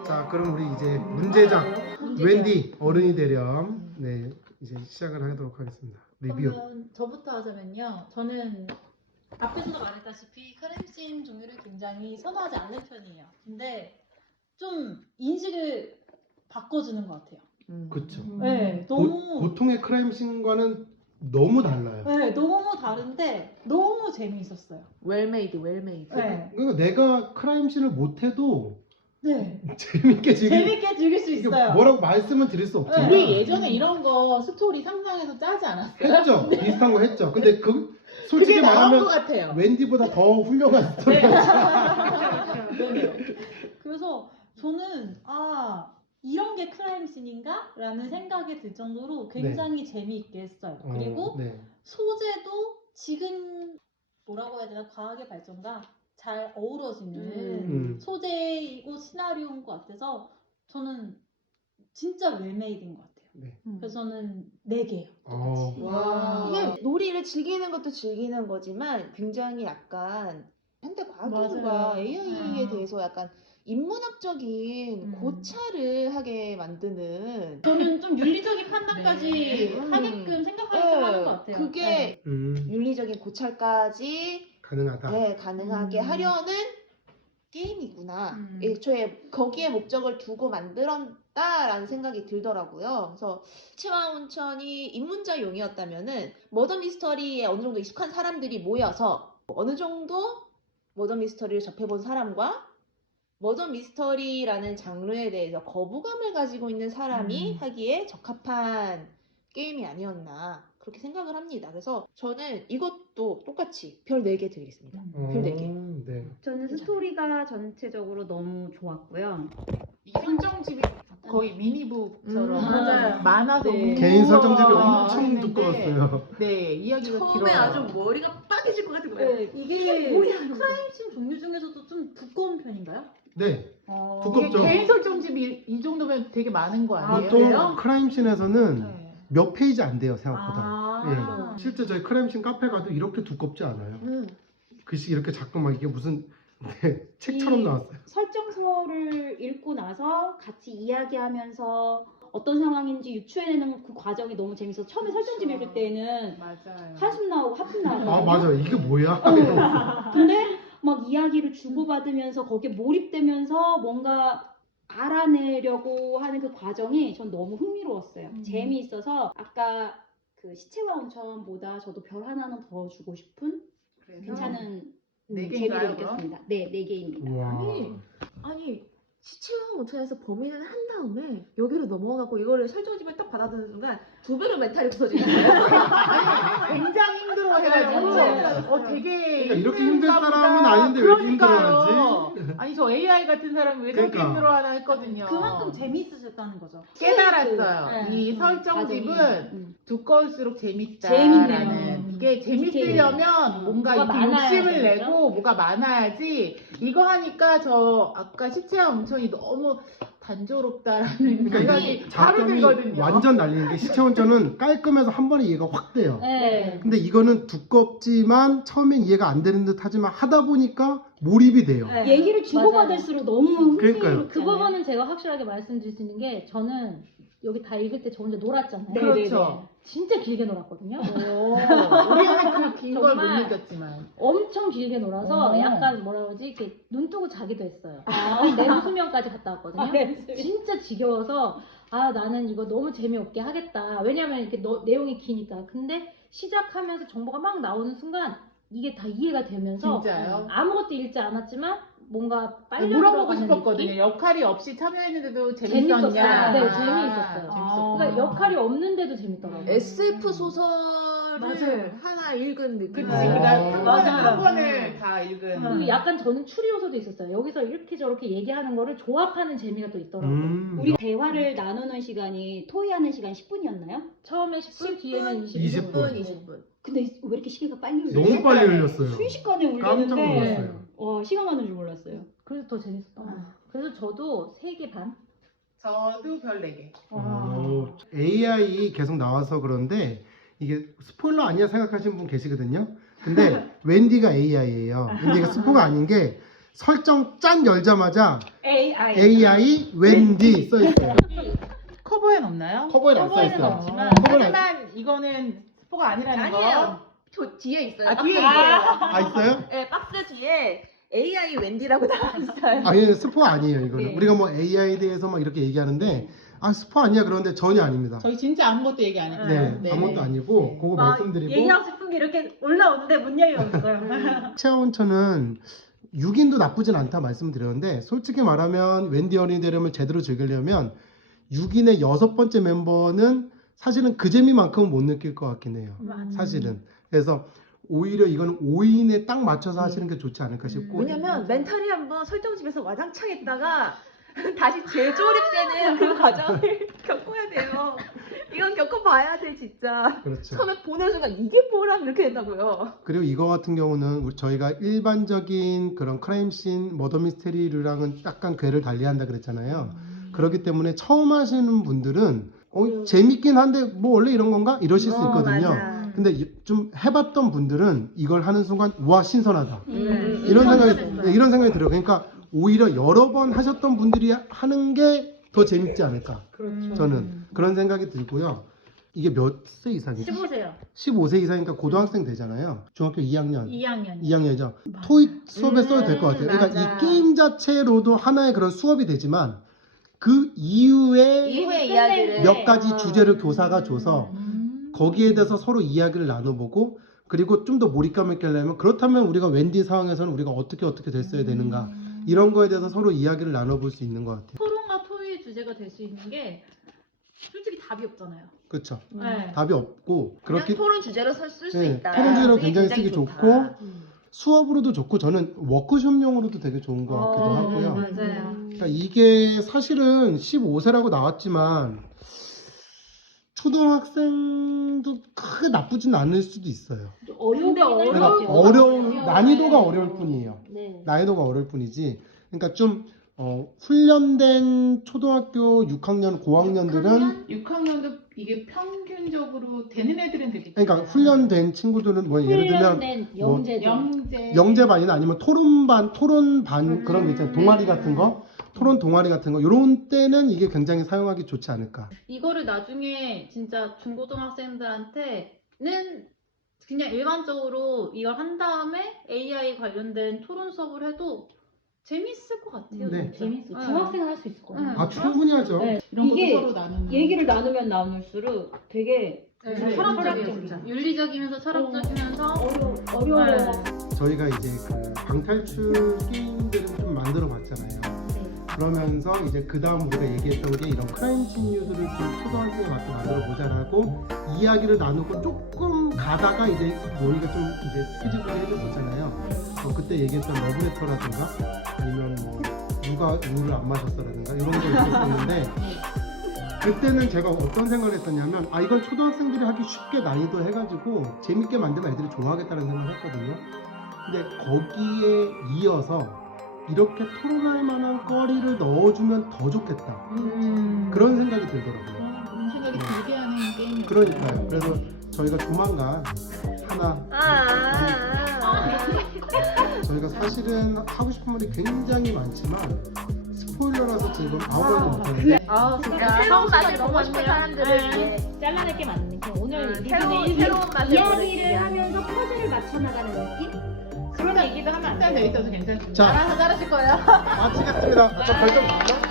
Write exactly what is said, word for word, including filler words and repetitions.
자, 그럼 우리 이제 문제작 문제 웬디 어른이 되렴. 네, 이제 시작을 하도록 하겠습니다. 리뷰. 그러면 저부터 하자면요. 저는 앞에서도 말했다시피 크림씬 종류를 굉장히 선호하지 않는 편이에요. 근데 좀 인식을 바꿔주는 것 같아요. 그렇죠. 네, 너무 보통의 크라임씬과는 너무 달라요. 네, 너무 다른데 너무 재미있었어요. 웰메이드 웰메이드. 네, 그러니까 내가 크라임씬을 못해도 네. 재밌게 즐길 재밌게 즐길 수 이게 있어요. 뭐라고 말씀은 드릴 수 없지만 네. 우리 예전에 이런 거 스토리 상상해서 짜지 않았어요? 했죠. 비슷한 거 했죠. 근데 그 솔직히 그게 나온 것 말하면 같아요. 웬디보다 더 훌륭한 스토리였죠. 그러네요. 그래서 저는 아 이런 게 크라임씬인가? 라는 생각이 들 정도로 굉장히 재미있게 했어요. 어, 그리고 네. 소재도 지금 뭐라고 해야 되나 과학의 발전과 잘 어우러지는 음. 소재이고 시나리오인 것 같아서 저는 진짜 웰메이드인 것 같아요. 네. 그래서 저는 네 개요. 어. 와. 이게 놀이를 즐기는 것도 즐기는 거지만 굉장히 약간 현대 과학기술과 맞아요. 에이아이에 아. 대해서 약간 인문학적인 음. 고찰을 하게 만드는 저는 좀 윤리적인 판단까지 네. 음. 하게끔 생각하게끔 네, 하는 것 같아요. 그게 네. 음, 윤리적인 고찰까지 가능하다. 네, 가능하게 음. 하려는 게임이구나. 음. 애초에 거기에 목적을 두고 만들었다라는 생각이 들더라고요. 그래서 치와 온천이 입문자용이었다면은 머더 미스터리에 어느 정도 익숙한 사람들이 모여서 어느 정도 머더 미스터리를 접해본 사람과 머더 미스터리라는 장르에 대해서 거부감을 가지고 있는 사람이 음. 하기에 적합한 게임이 아니었나 그렇게 생각을 합니다. 그래서 저는 이것도 똑같이 별 네 개 드리겠습니다. 어, 별 네 개. 네. 저는 스토리가 전체적으로 너무 좋았고요. 이 설정집이 거의 미니북처럼 음, 맞아요. 많아서 네. 개인 설정집이 우와 엄청 했는데 두꺼웠어요. 네, 이야기가 처음에 길어요. 아주 머리가 빠개질 것 같은 거예요. 네, 이게 크라임씬 종류 중에서도 좀 두꺼운 편인가요? 네. 어... 두껍죠. 이게 개인 설정집이 이 정도면 되게 많은 거 아, 아니에요? 보통 그래요? 크라임씬에서는 네. 몇 페이지 안 돼요, 생각보다. 아, 예. 실제 저희 크라임씬 카페 가도 이렇게 두껍지 않아요. 음. 글씨 이렇게 자꾸 막 이게 무슨 네, 책처럼 이- 나왔어요. 설정서를 읽고 나서 같이 이야기하면서 어떤 상황인지 유추해내는 그 과정이 너무 재밌어서 처음에 설정집 그렇죠. 읽을 때는 맞아요. 한숨 나오고 하품 나오고 아, 맞아. 이게 뭐야? 근데 막 이야기를 주고받으면서 거기에 몰입되면서 뭔가 알아내려고 하는 그 과정이 전 너무 흥미로웠어요. 음. 재미있어서 아까 그 시체와 온천보다 저도 별 하나는 더 주고 싶은 그래서 괜찮은 네 음, 개인가요, 재미를 그럼? 느꼈습니다. 네, 네 개입니다. 와. 아니, 아니 시체와 온천에서 범인을 한 다음에 여기로 넘어가고 이거를 설정집을 딱 받아드는 순간 두 배로 멘탈이 부서지는 거예요. 굉장히 힘들어 해가지고 네. 어 되게 그러니까 이렇게 힘든 힘든가 사람은 보다. 아닌데 왜 이렇게 그러니까요. 힘들어하지? 아니 저 에이아이 같은 사람이 왜 저렇게 그러니까. 힘들어하나 했거든요. 그만큼 재미있으셨다는 거죠. 깨달았어요. 네. 이 음, 설정집은 과정이. 음. 두꺼울수록 재밌다. 재밌네요. 이게 재밌으려면 뭔가 뭐가 이렇게 많아야 욕심을 되겠죠? 내고 뭐가 많아야지. 이거 하니까 저 아까 시체와 온천이 너무 단조롭다라는 그러니까 생각이 이게 바로 장점이 들거든요. 완전 날리는 게 시체원전은 깔끔해서 한 번에 이해가 확 돼요. 네. 근데 이거는 두껍지만 처음엔 이해가 안 되는 듯 하지만 하다 보니까 몰입이 돼요. 네. 얘기를 주고받을수록 너무 그러니까요. 흥미롭잖아요. 그 부분은 제가 확실하게 말씀드릴 수 있는 게 저는 여기 다 읽을 때 저 혼자 놀았잖아요. 네, 그렇죠. 진짜 길게 놀았거든요. 오, 우리는 그 긴 걸 못 정말 느꼈지만. 엄청 길게 놀아서 어. 약간 뭐라 그러지 이렇게 눈 뜨고 자기도 했어요. 아. 내부 수면까지 갔다 왔거든요. 아, 네. 진짜 지겨워서 아 나는 이거 너무 재미없게 하겠다. 왜냐면 이렇게 너- 내용이 기니까. 근데 시작하면서 정보가 막 나오는 순간 이게 다 이해가 되면서 진짜요? 아무것도 읽지 않았지만 뭔가 빨려 물어보고 들어가는 싶었거든요. 느낌? 역할이 없이 참여했는데도 재밌었어요. 재밌었냐? 네, 아, 재미있었어요. 재밌었구나. 그러니까 역할이 없는데도 재밌더라고요. 에스에프 소설을 맞아요. 하나 읽은 느낌. 그치, 아. 그냥 한 번에 맞아요. 한 번을 다 읽은. 그리고 약간 저는 추리 요소도 있었어요. 여기서 이렇게 저렇게 얘기하는 거를 조합하는 재미가 또 있더라고요. 음, 우리가 대화를 나누는 시간이 토의하는 시간 십 분이었나요? 처음에 십 분, 뒤에는 이십 이십 분. 분. 이십 분. 근데 왜 이렇게 시계가 빨리 울리지? 너무 빨리 흘렸어요. 순식간에 깜짝 울리는데 놀랐어요. 와 시간 가는 줄 몰랐어요. 그래서 더 재밌었던 것 같아요. 그래서 저도 세 개 반? 저도 별 네 개. 오, 에이아이 계속 나와서 그런데 이게 스포일러 아니야 생각하시는 분 계시거든요. 근데 웬디가 에이아이예요. 근데 이게 스포가 아닌 게 설정 짠 열자마자 에이아이. 에이아이 웬디 써 있어요. 커버엔 없나요? 커버에는 안 써 커버에는 있어요. 없지만 커버는 안- 하지만 이거는 스포가 아니라는 거. 아니에요. 저 뒤에 있어요. 아, 뒤에 박스 있어요. 아 있어요? 네, 박스 뒤에 에이아이 웬디라고 나와 있어요. 아니 스포 아니에요 이거는. 네. 우리가 뭐 에이아이에 대해서 막 이렇게 얘기하는데 아 스포 아니야 그런데 전혀 아닙니다. 저희 진짜 아무것도 얘기 안 했어요. 네, 네. 아무것도 아니고 네. 그거 막 말씀드리고 얘기하고 싶은 게 이렇게 올라오는데 문 열려 없어요. 치아온천은 육 인도 나쁘진 않다 말씀드렸는데 솔직히 말하면 웬디 어린이대령을 제대로 즐기려면 육 인의 여섯 번째 멤버는 사실은 그 재미만큼은 못 느낄 것 같긴 해요. 사실은. 그래서 오히려 이거는 오 인에 딱 맞춰서 하시는 게 좋지 않을까 싶고 왜냐면 멘탈이 한번 설정집에서 와장창 했다가 다시 재조립되는 그 과정을 겪어야 돼요. 이건 겪어봐야 돼 진짜. 그렇죠. 처음에 보는 순간 이게 뭐라 이렇게 된다고요. 그리고 이거 같은 경우는 우리- 저희가 일반적인 그런 크라임씬 머더 미스테리류랑은 약간 궤를 달리한다 그랬잖아요. 그렇기 때문에 처음 하시는 분들은 어, 재밌긴 한데 뭐 원래 이런 건가? 이러실 수 어, 있거든요. 맞아. 근데 이- 좀 해봤던 분들은 이걸 하는 순간 와 신선하다 음, 이런 음, 생각이 음. 네, 이런 생각이 들어요. 그러니까 오히려 여러 번 하셨던 분들이 하는 게 더 재밌지 않을까 그렇죠. 저는 그런 생각이 들고요. 이게 몇 세 이상이죠? 십오 세요. 십오 세 이상이니까 고등학생 되잖아요. 중학교 이 학년 이 학년. 이 학년이죠. 토익 수업에 써도 될 것 같아요. 그러니까 맞아. 이 게임 자체로도 하나의 그런 수업이 되지만 그 이후에 이후의 이야기를 몇 가지 어. 주제를 교사가 줘서 음. 거기에 대해서 서로 이야기를 나눠보고 그리고 좀 더 몰입감 있게 하려면 그렇다면 우리가 웬디 상황에서는 우리가 어떻게 어떻게 됐어야 되는가 이런 거에 대해서 서로 이야기를 나눠볼 수 있는 것 같아요. 토론과 토의 주제가 될 수 있는 게 솔직히 답이 없잖아요. 그렇죠. 네. 답이 없고 그냥 그렇게 토론 주제로 쓸 수 네, 있다. 토론 주제로 그게 굉장히 쓰기 좋다. 좋고 수업으로도 좋고 저는 워크숍용으로도 되게 좋은 것 같기도 어, 하고요. 맞아요. 그러니까 이게 사실은 십오 세라고 나왔지만 초등학생도 크게 나쁘진 않을 수도 있어요. 어려운데 근데 그러니까 어려울 어려운 것 난이도가 같아요. 어려울 뿐이에요. 네. 난이도가 어려울 뿐이지. 그러니까 좀 어, 훈련된 초등학교 육 학년 고학년들은 육 학년도 이게 평균적으로 되는 애들은 되겠죠. 그러니까 훈련된 친구들은 뭐 예를 들면 훈련된 뭐 영재들. 영재 영재반이나 아니면 토론반, 토론반 그런 게 있잖아요. 동아리 같은 거, 토론 동아리 같은 거 이런 때는 이게 굉장히 사용하기 좋지 않을까. 이거를 나중에 진짜 중고등학생들한테는 그냥 일반적으로 이걸 한 다음에 에이아이 관련된 토론 수업을 해도 재밌을 것 같아요. 네. 진짜. 재밌어. 네. 중학생은 할 수 있을 거예요. 응. 아 충분히 하죠. 네. 이런 것도 이게 서로 나누는 얘기를 나누면 나눌수록 되게 네, 그래, 철학적이에요, 철학적이야. 진짜. 윤리적이면서 철학적이면서 어려 어려워. 네. 저희가 이제 그 방탈출 게임들을 좀 만들어 봤잖아요. 그러면서 이제 그 다음 우리가 얘기했던 게 이런 크라임 시뉴들을 좀 초등학생에 맞게 만들어 보자라고 이야기를 나누고 조금 가다가 이제 논의가 좀 이제 삐지부지해졌었잖아요. 어, 그때 얘기했던 러브레터라든가 아니면 뭐 누가 우유를 안 마셨어라든가 이런 거 있었었는데 그때는 제가 어떤 생각을 했었냐면 아 이걸 초등학생들이 하기 쉽게 난이도 해가지고 재밌게 만들면 애들이 좋아하겠다는 생각을 했거든요. 근데 거기에 이어서 이렇게 토론할 만한 거리를 넣어주면 더 좋겠다. 음. 그런 생각이 들더라고요. 그런 생각이 들게 하는 게임이에요. 그러니까요. 그래서 저희가 조만간 하나 아, 아, 아. 저희가 사실은 하고 싶은 말이 굉장히 많지만 스포일러라서 지금 아무 말도 못하는데 아 진짜 새로운 맛을 너무 보고 싶은 많네요. 사람들을 네. 위해 잘라낼 게 많은 게 오늘 음, 리뷰는 새로운- 일기- 새로운 맛을 보내기 이야기를 위한. 하면서 퍼즐을 맞춰 나가는 느낌? 그런 얘기도 하면 안 일단 돼요. 돼 있어서 괜찮습니다. 자 알아서 자르실 거예요. 마치겠습니다. 저 결정